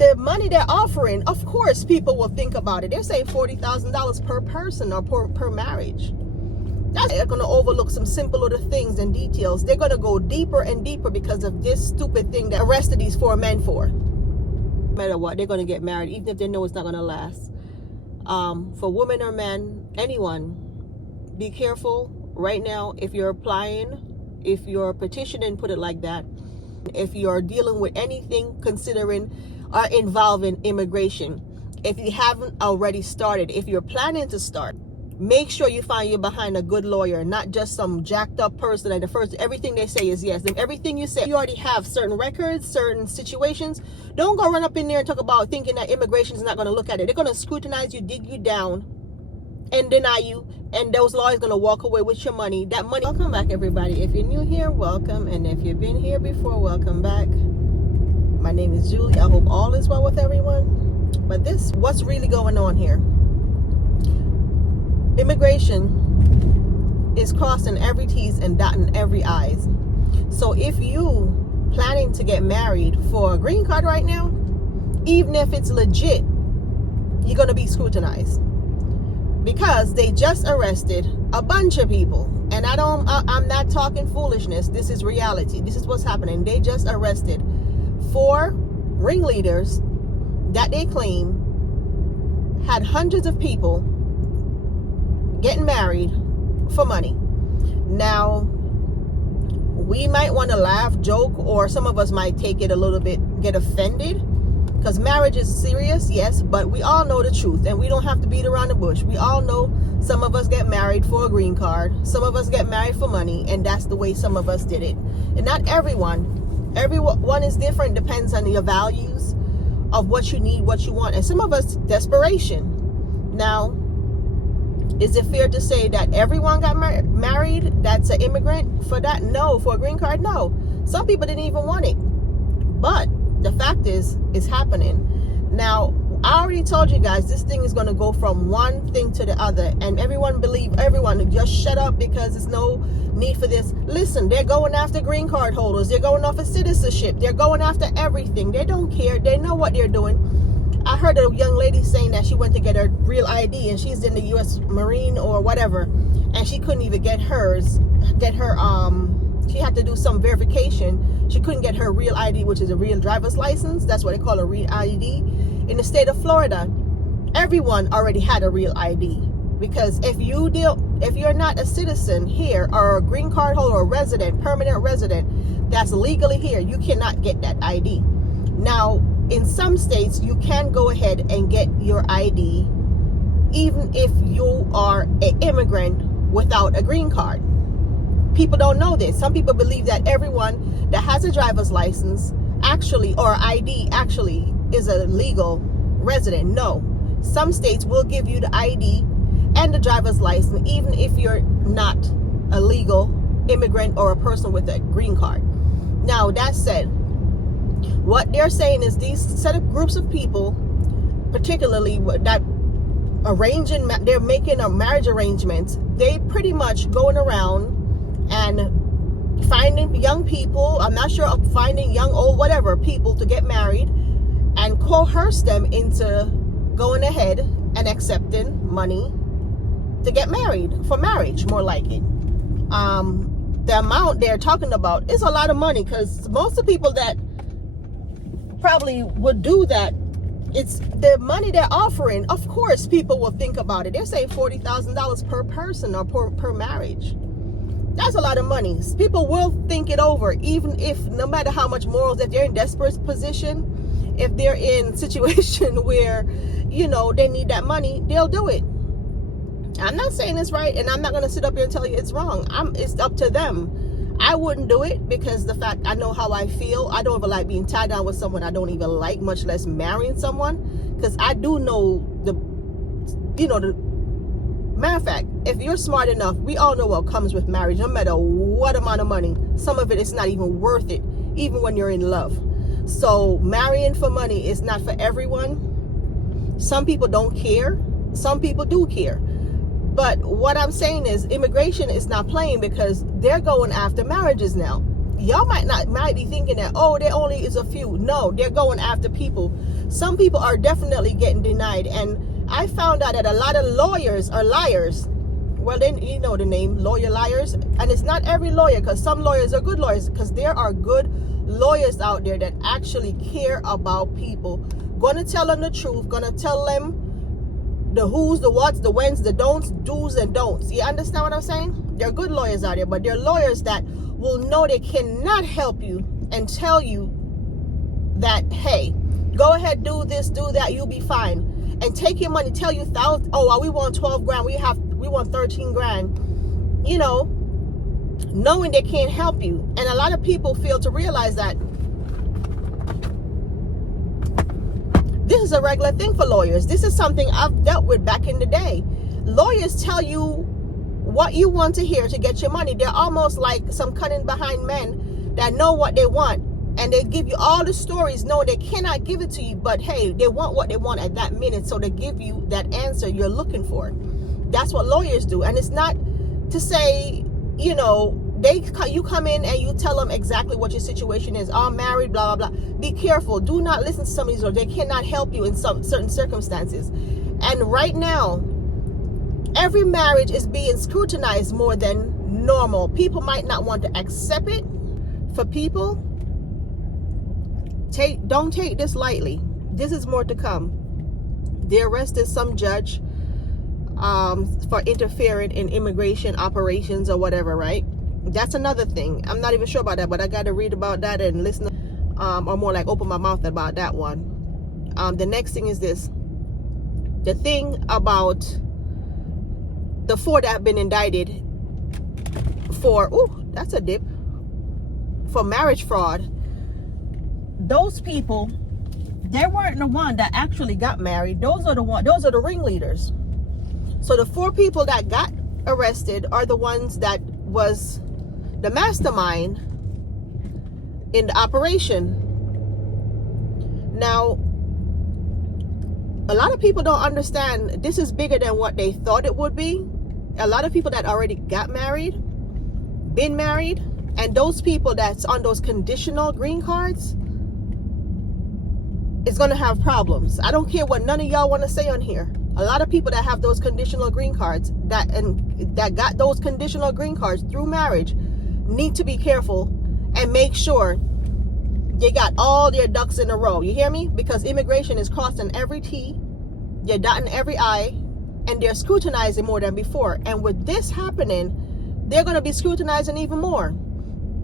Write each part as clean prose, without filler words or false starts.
the money they're offering, of course, people will think about it. They're saying $40,000 per person or per marriage. They're going to overlook some simple little things and details. They're going to go deeper and deeper because of this stupid thing that arrested these 4 men for. No matter what, they're going to get married, even if they know it's not going to last. For women or men, anyone, be careful right now if you're applying, if you're petitioning, put it like that. If you're dealing with anything considering or involving immigration, if you haven't already started, if you're planning to start, make sure you find you behind a good lawyer, not just some jacked up person. And everything they say is yes. And everything you say, you already have certain records, certain situations. Don't go run up in there and talk about thinking that immigration is not going to look at it. They're going to scrutinize you, dig you down, and deny you. And those lawyers going to walk away with your money. That money. Welcome back, everybody. If you're new here, welcome. And if you've been here before, welcome back. My name is Julie. I hope all is well with everyone. But what's really going on here? Immigration is crossing every T's and dotting every I's. So if you planning to get married for a green card right now, even if it's legit, you're going to be scrutinized. Because they just arrested a bunch of people. And I'm not talking foolishness. This is reality. This is what's happening. They just arrested 4 ringleaders that they claim had hundreds of people getting married for money. Now, we might want to laugh, joke, or some of us might take it a little bit, get offended. Because marriage is serious, yes, but we all know the truth, and we don't have to beat around the bush. We all know some of us get married for a green card, some of us get married for money, and that's the way some of us did it. And not everyone. Everyone is different, depends on your values of what you need, what you want. And some of us, desperation. Now, is it fair to say that everyone got married that's an immigrant for that? No. For a green card? No. Some people didn't even want it. But the fact is, it's happening. Now, I already told you guys, this thing is going to go from one thing to the other. And everyone just shut up because there's no need for this. Listen, they're going after green card holders. They're going after citizenship. They're going after everything. They don't care. They know what they're doing. I heard a young lady saying that she went to get her real ID and she's in the U.S. Marine or whatever. And she couldn't even get she had to do some verification. She couldn't get her real ID, which is a real driver's license. That's what they call a real ID. In the state of Florida, everyone already had a real ID. Because if you're not a citizen here or a green card holder or resident, permanent resident, that's legally here, you cannot get that ID. Now, in some states, you can go ahead and get your ID even if you are an immigrant without a green card. People don't know this. Some people believe that everyone that has a driver's license actually, or ID actually, is a legal resident. No. Some states will give you the ID and the driver's license even if you're not a legal immigrant or a person with a green card. Now, that said, what they're saying is these set of groups of people, particularly that they're making a marriage arrangements, they pretty much going around and finding young people, I'm not sure, of finding young, old, whatever, people to get married and coerce them into going ahead and accepting money to get married, for marriage, more like it. The amount they're talking about is a lot of money, because most of the people that probably would do that, it's the money they're offering. Of course, people will think about it. They're saying $40,000 per person or per marriage. That's a lot of money. People will think it over, even if, no matter how much morals, if they're in desperate position, if they're in situation where, they need that money, they'll do it. I'm not saying it's right, and I'm not going to sit up here and tell you it's wrong. It's up to them. I wouldn't do it because the fact I know how I feel. I don't even like being tied down with someone I don't even like, much less marrying someone. Because I do know the matter of fact, if you're smart enough, we all know what comes with marriage, no matter what amount of money. Some of it is not even worth it, even when you're in love. So marrying for money is not for everyone. Some people don't care. Some people do care. But what I'm saying is immigration is not playing, because they're going after marriages now. y'all might be thinking that, oh, there only is a few. No, they're going after people. Some people are definitely getting denied, and I found out that a lot of lawyers are liars. Well, then you know the name, lawyer liars. And it's not every lawyer, because some lawyers are good lawyers, because there are good lawyers out there that actually care about people, gonna tell them the truth, gonna tell them the who's, the what's, the when's, the don'ts, do's and don'ts. You understand what I'm saying? There are good lawyers out there, but there are lawyers that will know they cannot help you and tell you that, hey, go ahead, do this, do that, you'll be fine, and take your money, tell you we want 12 grand, we want 13 grand, you know, knowing they can't help you. And a lot of people fail to realize that this is a regular thing for lawyers. This is something I've dealt with back in the day. Lawyers tell you what you want to hear to get your money. They're almost like some cunning behind men that know what they want, and they give you all the stories. No, they cannot give it to you, but hey, they want what they want at that minute, so they give you that answer you're looking for. That's what lawyers do. And it's not to say, you know, you come in and you tell them exactly what your situation is. I'm married, blah, blah, blah. Be careful. Do not listen to some of these, or they cannot help you in some certain circumstances. And right now, every marriage is being scrutinized more than normal. People might not want to accept it. For people, don't take this lightly. This is more to come. They arrested some judge for interfering in immigration operations or whatever, right? That's another thing. I'm not even sure about that, but I got to read about that and listen, or more like open my mouth about that one. The next thing is this. The thing about the 4 that have been indicted for, that's a dip, for marriage fraud. Those people, they weren't the one that actually got married. Those are the ringleaders. So the 4 people that got arrested are the ones that was the mastermind in the operation. Now, a lot of people don't understand this is bigger than what they thought it would be. A lot of people that already got married, been married, and those people that's on those conditional green cards is going to have problems. I don't care what none of y'all want to say on here. A lot of people that have those conditional green cards that got those conditional green cards through marriage need to be careful and make sure they got all their ducks in a row. You hear me? Because immigration is crossing every T, they're dotting every I, and they're scrutinizing more than before. And with this happening, they're going to be scrutinizing even more.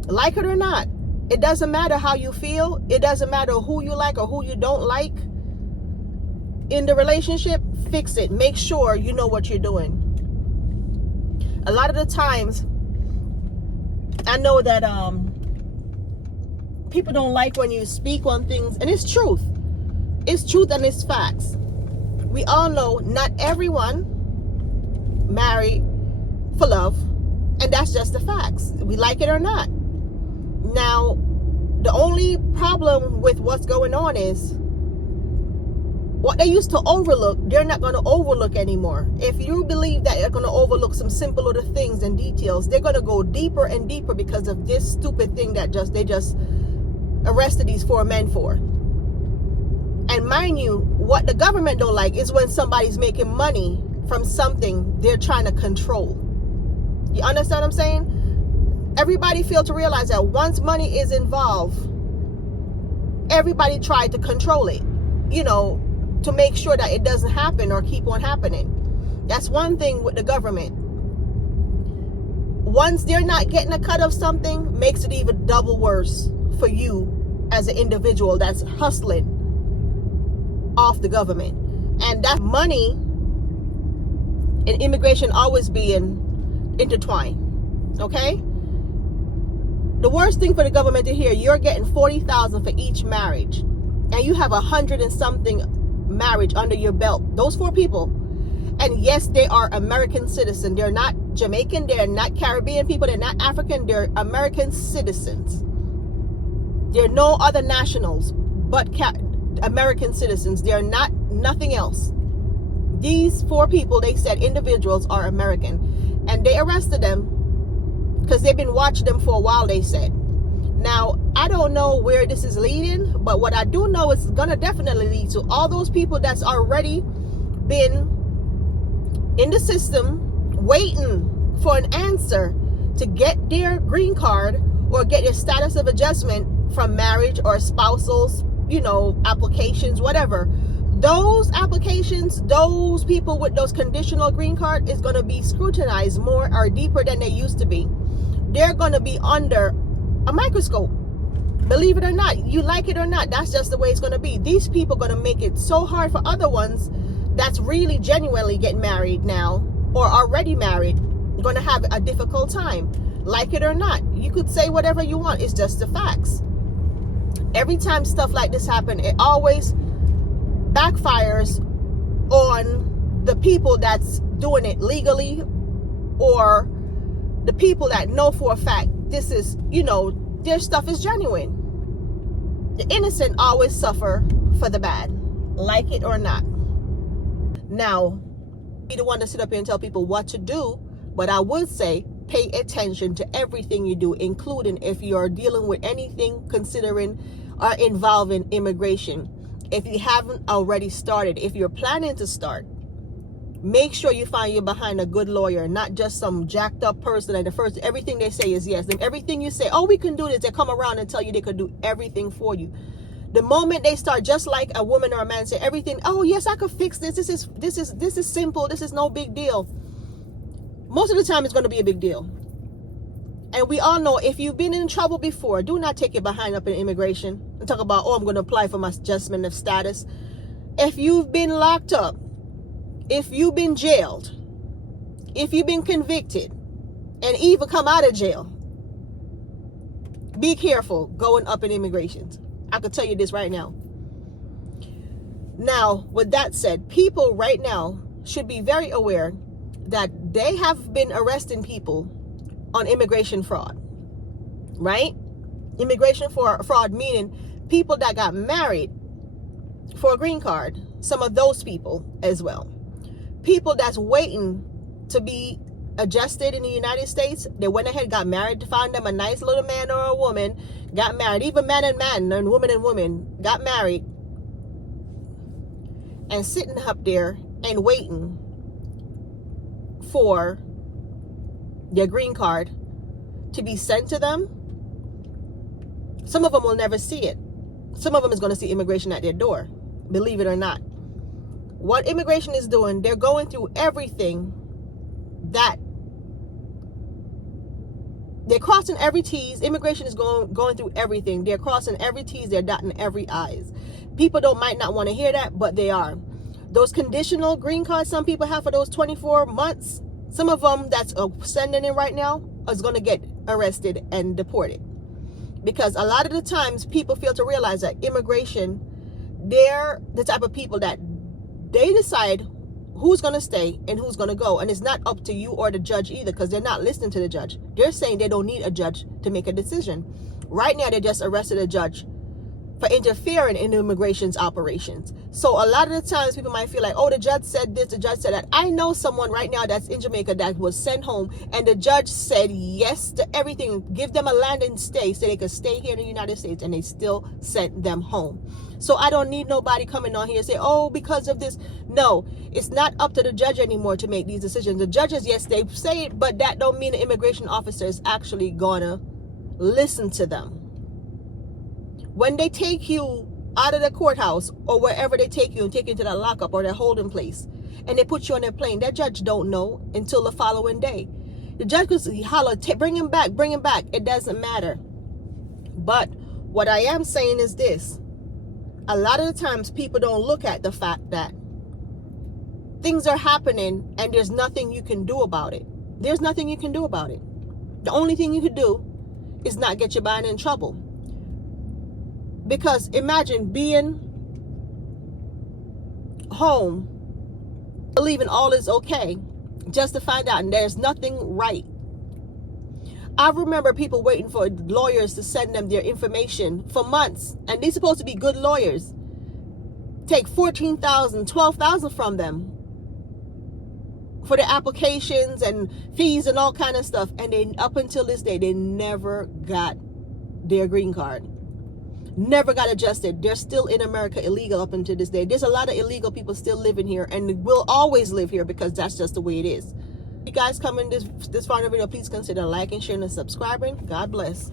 Like it or not, it doesn't matter how you feel. It doesn't matter who you like or who you don't like in the relationship. Fix it. Make sure you know what you're doing. A lot of the times, I know that people don't like when you speak on things, and it's truth. It's truth and it's facts. We all know not everyone married for love, and that's just the facts. We like it or not. Now, the only problem with what's going on is what they used to overlook, they're not going to overlook anymore. If you believe that they're going to overlook some simple little things and details, they're going to go deeper and deeper because of this stupid thing that they just arrested these 4 men for. And mind you, what the government don't like is when somebody's making money from something they're trying to control. You understand what I'm saying? Everybody failed to realize that once money is involved, everybody tried to control it, you know, to make sure that it doesn't happen or keep on happening. That's one thing with the government. Once they're not getting a cut of something, makes it even double worse for you as an individual that's hustling off the government. And that money and immigration always being intertwined. Okay? The worst thing for the government to hear, you're getting $40,000 for each marriage, and you have 100 and something marriage under your belt. Those 4 people, and yes, they are American citizens. They're not Jamaican, they're not Caribbean people, they're not African, they're American citizens. They're no other nationals but American citizens. They're not nothing else. These 4 people, they said individuals, are American, and they arrested them because they've been watching them for a while, they said. Now, I don't know where this is leading, but what I do know is going to definitely lead to all those people that's already been in the system waiting for an answer to get their green card or get their status of adjustment from marriage or spousal, applications, whatever. Those applications, those people with those conditional green card is going to be scrutinized more or deeper than they used to be. They're going to be under a microscope. Believe it or not, you like it or not, that's just the way it's going to be. These people are going to make it so hard for other ones that's really genuinely getting married now or already married, going to have a difficult time. Like it or not, you could say whatever you want. It's just the facts. Every time stuff like this happens, it always backfires on the people that's doing it legally, or the people that know for a fact this is, their stuff is genuine. The innocent always suffer for the bad, like it or not. Now, I don't want to sit up here and tell people what to do, but I would say pay attention to everything you do, including if you're dealing with anything considering or involving immigration. If you haven't already started, if you're planning to start, make sure you find you behind a good lawyer, not just some jacked up person and everything they say is yes. And everything you say, oh, we can do this, they come around and tell you they could do everything for you. The moment they start, just like a woman or a man, say everything, oh yes, I could fix this. This is simple. This is no big deal. Most of the time, it's going to be a big deal. And we all know, if you've been in trouble before, do not take your behind up in immigration and talk about, oh, I'm going to apply for my adjustment of status. If you've been locked up, if you've been jailed, if you've been convicted, and even come out of jail, be careful going up in immigrations. I can tell you this right now. Now, with that said, people right now should be very aware that they have been arresting people on immigration fraud, right? Immigration fraud meaning people that got married for a green card, some of those people as well. People that's waiting to be adjusted in the United States, they went ahead, got married, to find them a nice little man or a woman, got married, even man and woman, got married, and sitting up there and waiting for their green card to be sent to them. Some of them will never see it. Some of them is going to see immigration at their door, believe it or not. What immigration is doing, they're going through everything that they're crossing every T's. Immigration is going through everything. They're crossing every T's, they're dotting every I's. People might not want to hear that, but they are. Those conditional green cards some people have for those 24 months, some of them that's sending in right now is going to get arrested and deported. Because a lot of the times people fail to realize that immigration, they're the type of people that they decide who's going to stay and who's going to go. And it's not up to you or the judge either, because they're not listening to the judge. They're saying they don't need a judge to make a decision. Right now, they just arrested a judge for interfering in immigration's operations. So a lot of the times people might feel like, oh, the judge said this, the judge said that. I know someone right now that's in Jamaica that was sent home, and the judge said yes to everything, give them a land and stay so they could stay here in the United States, and they still sent them home. So I don't need nobody coming on here and say, oh, because of this. No, it's not up to the judge anymore to make these decisions. The judges, yes, they say it, but that don't mean the immigration officer is actually gonna listen to them. When they take you out of the courthouse or wherever they take you and take you to the lockup or the holding place, and they put you on their plane, that judge don't know until the following day. The judge could holler, bring him back, bring him back. It doesn't matter. But what I am saying is this. A lot of the times people don't look at the fact that things are happening and there's nothing you can do about it. There's nothing you can do about it. The only thing you can do is not get your behind in trouble. Because imagine being home, believing all is okay, just to find out and there's nothing right. I remember people waiting for lawyers to send them their information for months, and they're supposed to be good lawyers. Take $14,000, $12,000 from them for the applications and fees and all kind of stuff, and they, up until this day, they never got their green card. Never got adjusted. They're still in America illegal up until this day. There's a lot of illegal people still living here and will always live here because that's just the way it is. If you guys come in this far in the video, please consider liking, sharing, and subscribing. God bless.